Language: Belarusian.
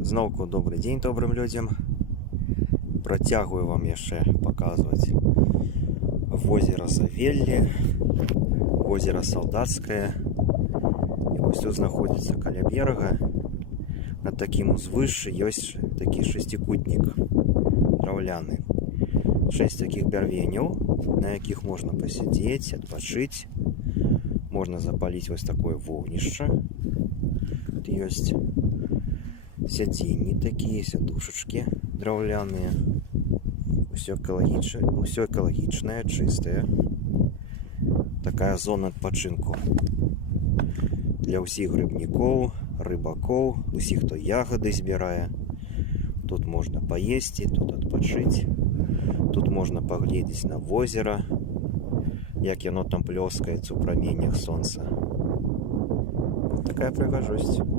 Знову добрий день добрым людям. Працягваю вам яшчэ паказваць возера Завелле, возера Салдацкае. І вось тут знаходзіцца каля берага. На такім узвышшы ёсць такі шасцікутнік драўляны. 6 такіх бярвеняў, на якіх можна пасядзець, адпачыць. Можна запаліць вось такое вогнішча. Тут ёсць сядзенні такія, сядушачкі драўляныя. Усё экалагічнае, чыстае. Такая зона адпачынку для ўсіх грыбнікоў, рыбакоў, усіх, хто ягады збірае. Тут можна паесці, тут адпачыць. Тут можна паглядзець на возера, як яно там плёскаецца ў праменях сонца. Такая прыгажосць.